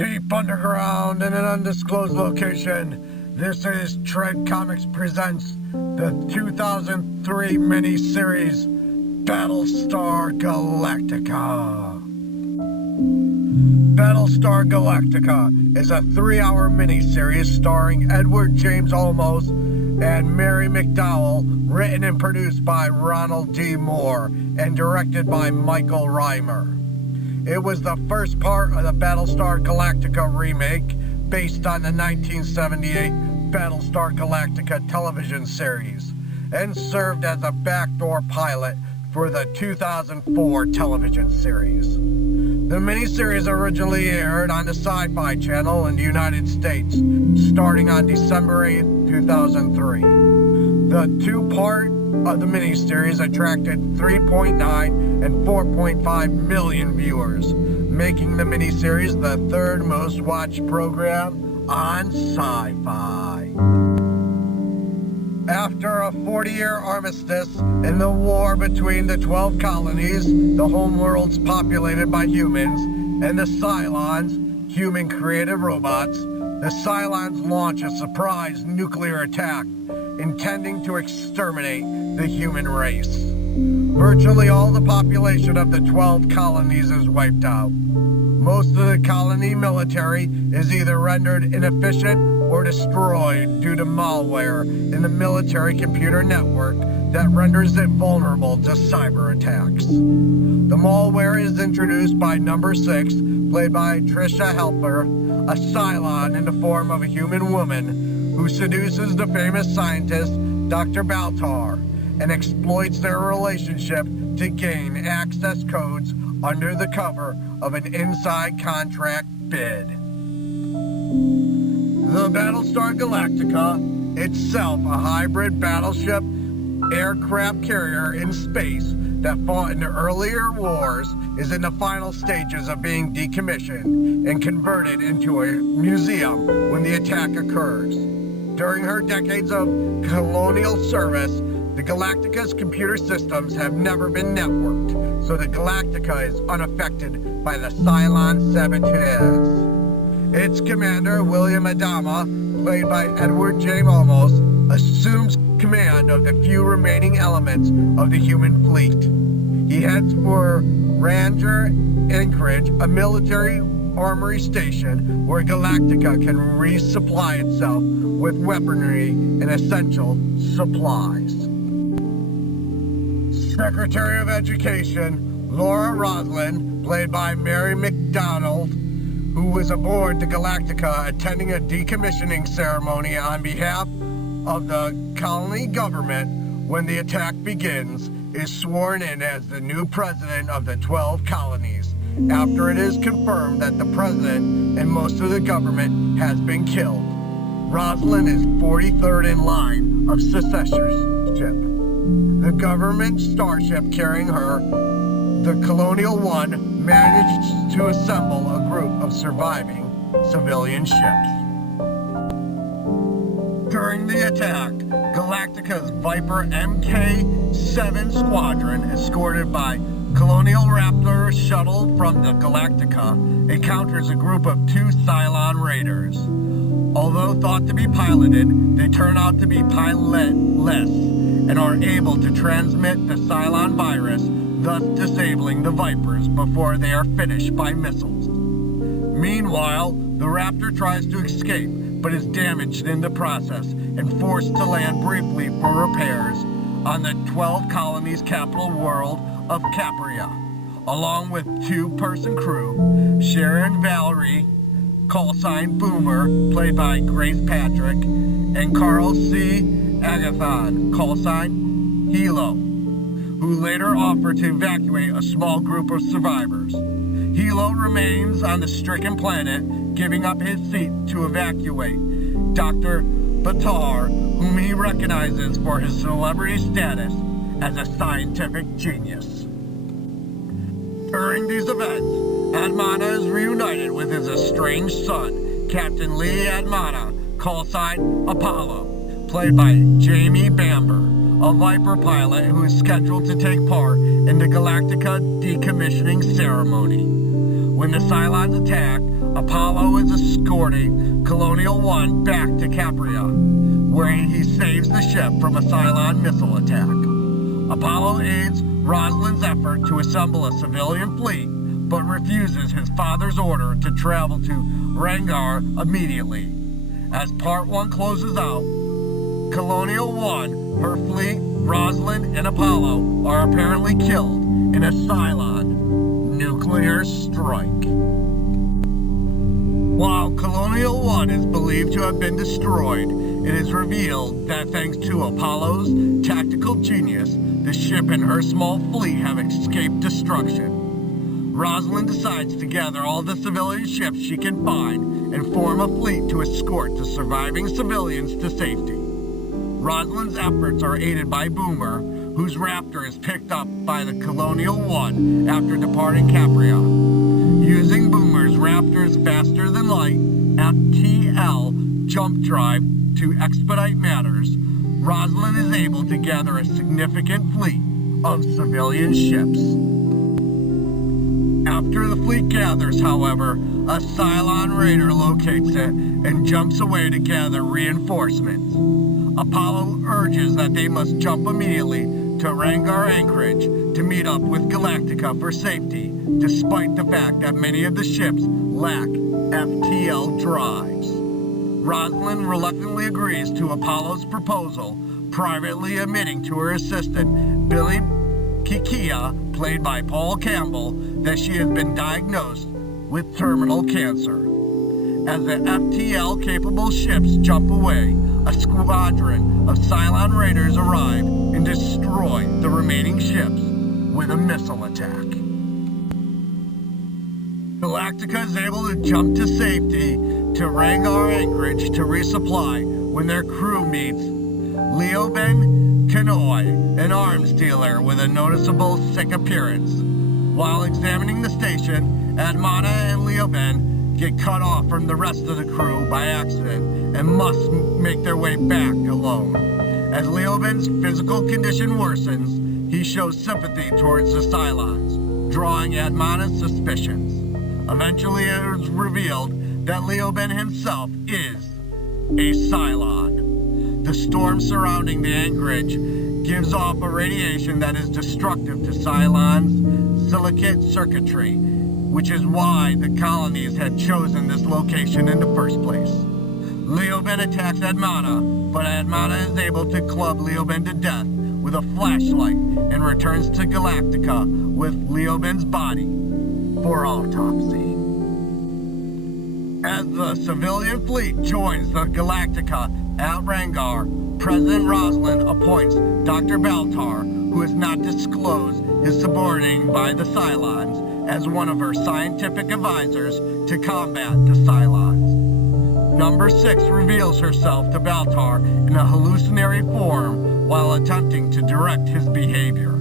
Deep underground in an undisclosed location, this is Tread Comics presents the 2003 miniseries Battlestar Galactica. Battlestar Galactica is a 3-hour miniseries starring Edward James Olmos and Mary McDonnell, written and produced by Ronald D and directed by Michael Rymer. It was the first part of the Battlestar Galactica remake based on the 1978 Battlestar Galactica television series and served as a backdoor pilot for the 2004 television series. The miniseries originally aired on the Sci Fi Channel in the United States starting on December 8, 2003. The two-part of the miniseries attracted 3.9 and 4.5 million viewers, making the miniseries the third most watched program on Syfy. After a 40-year armistice in the war between the 12 colonies, the homeworlds populated by humans, and the Cylons, human-created robots, the Cylons launch a surprise nuclear attack intending to exterminate the human race. Virtually all the population of the 12 colonies is wiped out. Most of the colony military is either rendered inefficient or destroyed due to malware in the military computer network that renders it vulnerable to cyber attacks. The malware is introduced by Number 6, played by Trisha Helfer, a Cylon in the form of a human woman who seduces the famous scientist Dr. Baltar and exploits their relationship to gain access codes under the cover of an inside contract bid. The Battlestar Galactica, itself a hybrid battleship aircraft carrier in space that fought in the earlier wars, is in the final stages of being decommissioned and converted into a museum when the attack occurs. During her decades of colonial service, the Galactica's computer systems have never been networked, so the Galactica is unaffected by the Cylon sabotage. Its commander, William Adama, played by Edward James Olmos, assumes command of the few remaining elements of the human fleet. He heads for Ragnar Anchorage, a military armory station where Galactica can resupply itself with weaponry and essential supplies. Secretary of Education Laura Roslin, played by Mary McDonnell, who was aboard the Galactica attending a decommissioning ceremony on behalf of the colony government when the attack begins, is sworn in as the new president of the 12 colonies after it is confirmed that the president and most of the government has been killed. Roslin is 43rd in line of successorship. The government starship carrying her, the Colonial One, managed to assemble a group of surviving civilian ships. During the attack, Galactica's Viper Mk-7 squadron, escorted by Colonial Raptor shuttle from the Galactica, encounters a group of 2 Cylon raiders. Although thought to be piloted, they turn out to be pilotless and are able to transmit the Cylon virus, thus disabling the Vipers before they are finished by missiles. Meanwhile, the Raptor tries to escape, but is damaged in the process and forced to land briefly for repairs on the 12 colonies' capital world of Capria, along with 2-person crew, Sharon Valerie, callsign Boomer, played by Grace Patrick, and Carl C. Agathon, callsign Hilo, who later offered to evacuate a small group of survivors. Hilo remains on the stricken planet, giving up his seat to evacuate Dr. Baltar, whom he recognizes for his celebrity status as a scientific genius. During these events, Admana is reunited with his estranged son, Captain Lee Admana, callsign Apollo, played by Jamie Bamber, a Viper pilot who is scheduled to take part in the Galactica decommissioning ceremony. When the Cylons attack, Apollo is escorting Colonial 1 back to Capria, where he saves the ship from a Cylon missile attack. Apollo aids Rosalind's effort to assemble a civilian fleet, but refuses his father's order to travel to Ragnar immediately. As Part 1 closes out, Colonial 1, her fleet, Rosalind, and Apollo are apparently killed in a Cylon nuclear strike. While Colonial 1 is believed to have been destroyed, it is revealed that thanks to Apollo's tactical genius, the ship and her small fleet have escaped destruction. Rosalind decides to gather all the civilian ships she can find and form a fleet to escort the surviving civilians to safety. Rosalind's efforts are aided by Boomer, whose Raptor is picked up by the Colonial 1 after departing Capria. Using Boomer's Raptor's faster-than-light FTL jump drive to expedite matters, Rosalind is able to gather a significant fleet of civilian ships. After the fleet gathers, however, a Cylon raider locates it and jumps away to gather reinforcements. Apollo urges that they must jump immediately to Ragnar Anchorage to meet up with Galactica for safety, despite the fact that many of the ships lack FTL drives. Rosalind reluctantly agrees to Apollo's proposal, privately admitting to her assistant, Billy Kikia, played by Paul Campbell, that she has been diagnosed with terminal cancer. As the FTL-capable ships jump away, a squadron of Cylon raiders arrive and destroy the remaining ships with a missile attack. Galactica is able to jump to safety to Ragnar Anchorage to resupply when their crew meets Leoben Kanoi, an arms dealer with a noticeable sick appearance. While examining the station, Admana and Leoben get cut off from the rest of the crew by accident and must make their way back alone. As Leoben's physical condition worsens, he shows sympathy towards the Cylons, drawing Admana's suspicions. Eventually it is revealed that Leoben himself is a Cylon. The storm surrounding the Anchorage gives off a radiation that is destructive to Cylon's silicate circuitry, which is why the colonies had chosen this location in the first place. Leoben attacks Admana, but Admana is able to club Leoben to death with a flashlight and returns to Galactica with Leoben's body for autopsy. As the civilian fleet joins the Galactica at Ragnar, President Rosalind appoints Dr. Baltar, who has not disclosed his subordinating by the Cylons, as one of her scientific advisors to combat the Cylons. Number 6 reveals herself to Baltar in a hallucinatory form while attempting to direct his behavior.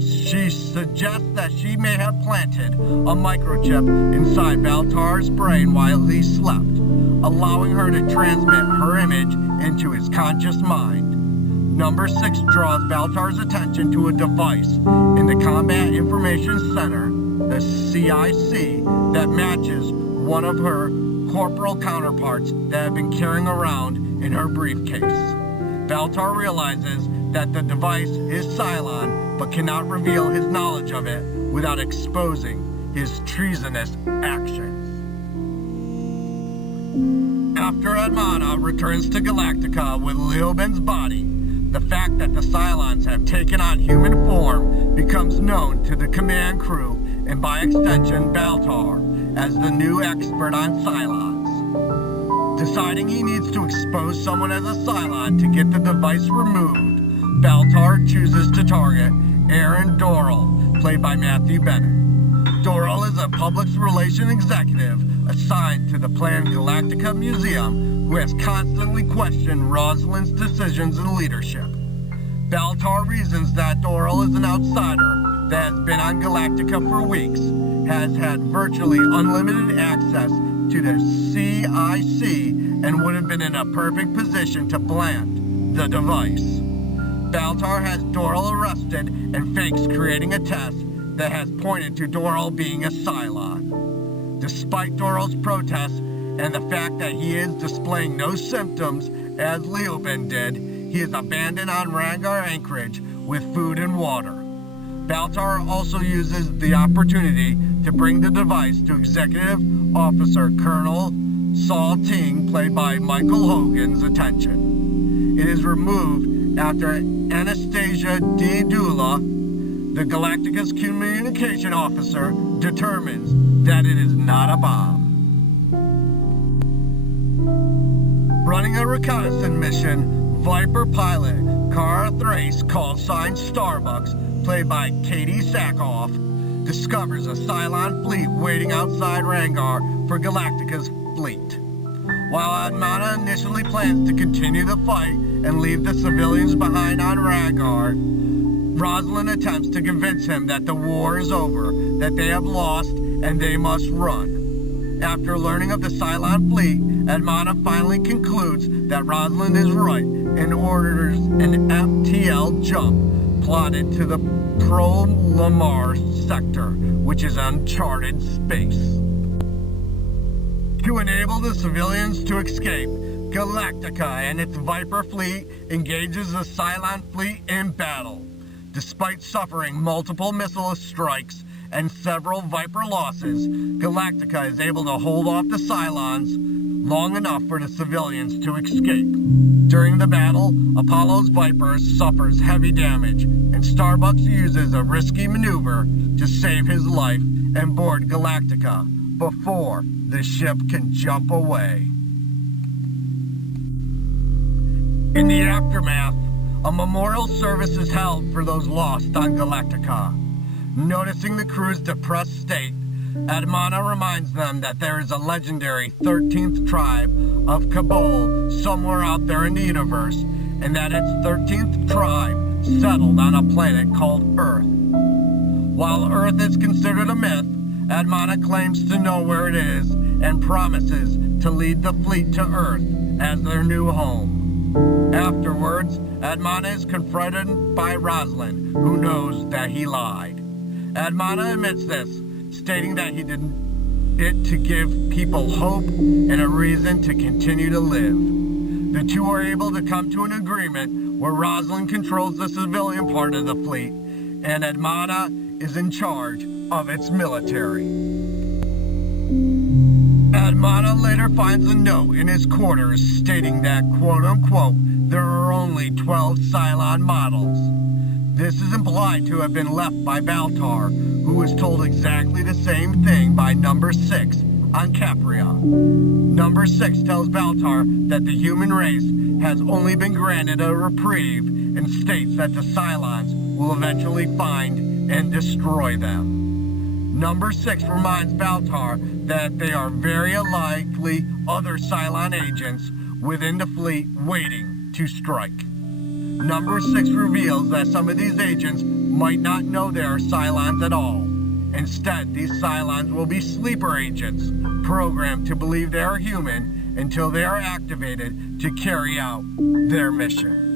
She suggests that she may have planted a microchip inside Baltar's brain while he slept, allowing her to transmit her image into his conscious mind. Number 6 draws Baltar's attention to a device in the Combat Information Center, the CIC, that matches one of her corporal counterparts that have been carrying around in her briefcase. Baltar realizes that the device is Cylon, but cannot reveal his knowledge of it without exposing his treasonous actions. After Admana returns to Galactica with Leoben's body, the fact that the Cylons have taken on human form becomes known to the command crew and by extension Baltar as the new expert on Cylons. Deciding he needs to expose someone as a Cylon to get the device removed, Baltar chooses to target Aaron Doral, played by Matthew Bennett. Doral is a public relations executive assigned to the planned Galactica Museum who has constantly questioned Rosalind's decisions and leadership. Baltar reasons that Doral is an outsider that has been on Galactica for weeks, has had virtually unlimited access to the CIC, and would have been in a perfect position to plant the device. Baltar has Doral arrested and fakes creating a test that has pointed to Doral being a Cylon. Despite Doral's protests and the fact that he is displaying no symptoms as Leoben did, he is abandoned on Ragnar Anchorage with food and water. Baltar also uses the opportunity to bring the device to Executive Officer Colonel Saul Ting, played by Michael Hogan's attention. It is removed after Anastasia D. Dula, the Galactica's communication officer, determines that it is not a bomb. Running a reconnaissance mission, Viper pilot Cara Thrace, call sign Starbucks, played by Katie Sackhoff, discovers a Cylon fleet waiting outside Ragnar for Galactica's fleet. While Admana initially plans to continue the fight and leave the civilians behind on Ragnar, Rosalind attempts to convince him that the war is over, that they have lost, and they must run. After learning of the Cylon fleet, Admana finally concludes that Rosalind is right and orders an FTL jump plotted to the Pro-Lamar sector, which is uncharted space. To enable the civilians to escape, Galactica and its Viper fleet engages the Cylon fleet in battle. Despite suffering multiple missile strikes and several Viper losses, Galactica is able to hold off the Cylons long enough for the civilians to escape. During the battle, Apollo's Viper suffers heavy damage, and Starbucks uses a risky maneuver to save his life and board Galactica before the ship can jump away. In the aftermath, a memorial service is held for those lost on Galactica. Noticing the crew's depressed state, Admana reminds them that there is a legendary 13th tribe of Kabul somewhere out there in the universe, and that its 13th tribe settled on a planet called Earth. While Earth is considered a myth, Admana claims to know where it is and promises to lead the fleet to Earth as their new home. Afterwards, Admana is confronted by Rosalind, who knows that he lied. Admana admits this, stating that he did it to give people hope and a reason to continue to live. The two are able to come to an agreement where Rosalind controls the civilian part of the fleet, and Admana is in charge of its military. Admana later finds a note in his quarters stating that, quote-unquote, there are only 12 Cylon models. This is implied to have been left by Baltar, who was told exactly the same thing by Number 6 on Capria. Number 6 tells Baltar that the human race has only been granted a reprieve and states that the Cylons will eventually find and destroy them. Number 6 reminds Baltar that they are very likely other Cylon agents within the fleet waiting to strike. Number 6 reveals that some of these agents might not know they are Cylons at all. Instead, these Cylons will be sleeper agents, programmed to believe they are human until they are activated to carry out their mission.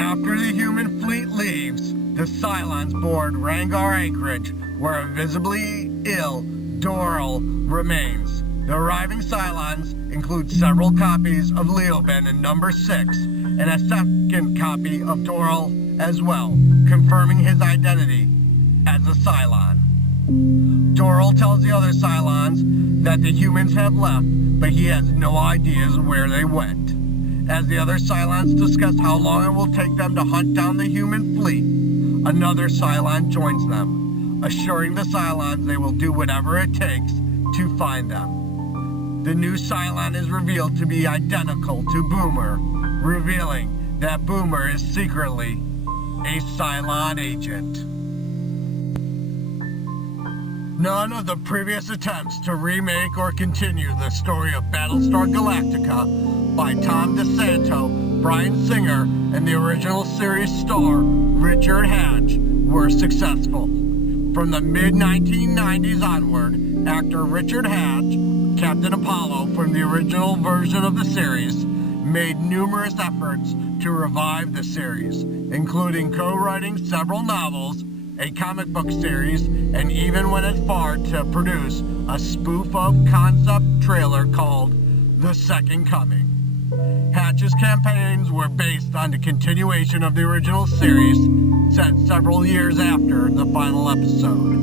After the human fleet leaves, the Cylons board Ragnar Anchorage, where a visibly ill Doral remains. The arriving Cylons include several copies of Leoben in Number 6 and a second copy of Doral as well, confirming his identity as a Cylon. Doral tells the other Cylons that the humans have left, but he has no ideas where they went. As the other Cylons discuss how long it will take them to hunt down the human fleet, another Cylon joins them, assuring the Cylons they will do whatever it takes to find them. The new Cylon is revealed to be identical to Boomer, revealing that Boomer is secretly a Cylon agent. None of the previous attempts to remake or continue the story of Battlestar Galactica by Tom DeSanto, Bryan Singer, and the original series star Richard Hatch were successful. From the mid-1990s onward, actor Richard Hatch, Captain Apollo from the original version of the series, made numerous efforts to revive the series, including co-writing several novels a comic book series, and even went as far to produce a spoof of concept trailer called The Second Coming. Hatch's campaigns were based on the continuation of the original series, set several years after the final episode.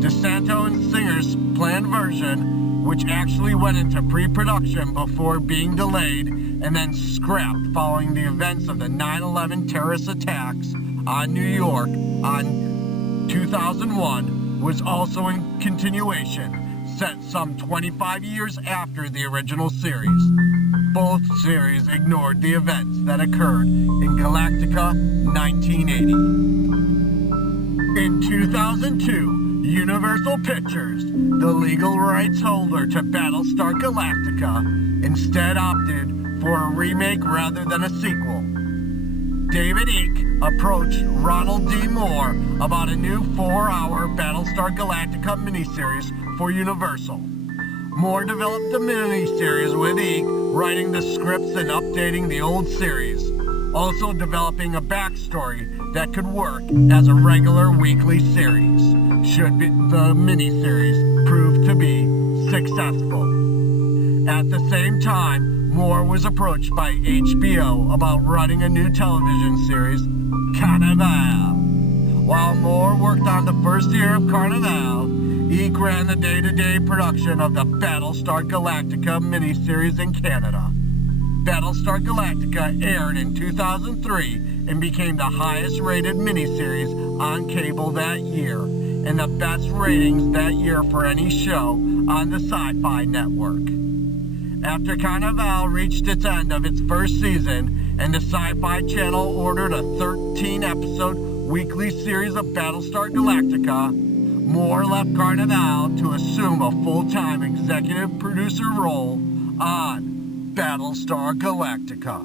DeSanto and Singer's planned version, which actually went into pre-production before being delayed and then scrapped following the events of the 9/11 terrorist attacks on New York on 2001, was also in continuation, set some 25 years after the original series. Both series ignored the events that occurred in Galactica 1980. In 2002, Universal Pictures, the legal rights holder to Battlestar Galactica, instead opted for a remake rather than a sequel. David Icke approached Ronald D. Moore about a new 4-hour Battlestar Galactica miniseries for Universal. Moore developed the miniseries with Icke writing the scripts and updating the old series, also developing a backstory that could work as a regular weekly series, should the miniseries prove to be successful. At the same time, Moore was approached by HBO about writing a new television series, Carnival. While Moore worked on the first year of Carnival, Icke ran the day-to-day production of the Battlestar Galactica miniseries in Canada. Battlestar Galactica aired in 2003 and became the highest-rated miniseries on cable that year, and the best ratings that year for any show on the Syfy network. After Carnival reached its end of its first season, and the Sci-Fi Channel ordered a 13-episode weekly series of Battlestar Galactica, Moore left Carnival to assume a full-time executive producer role on Battlestar Galactica.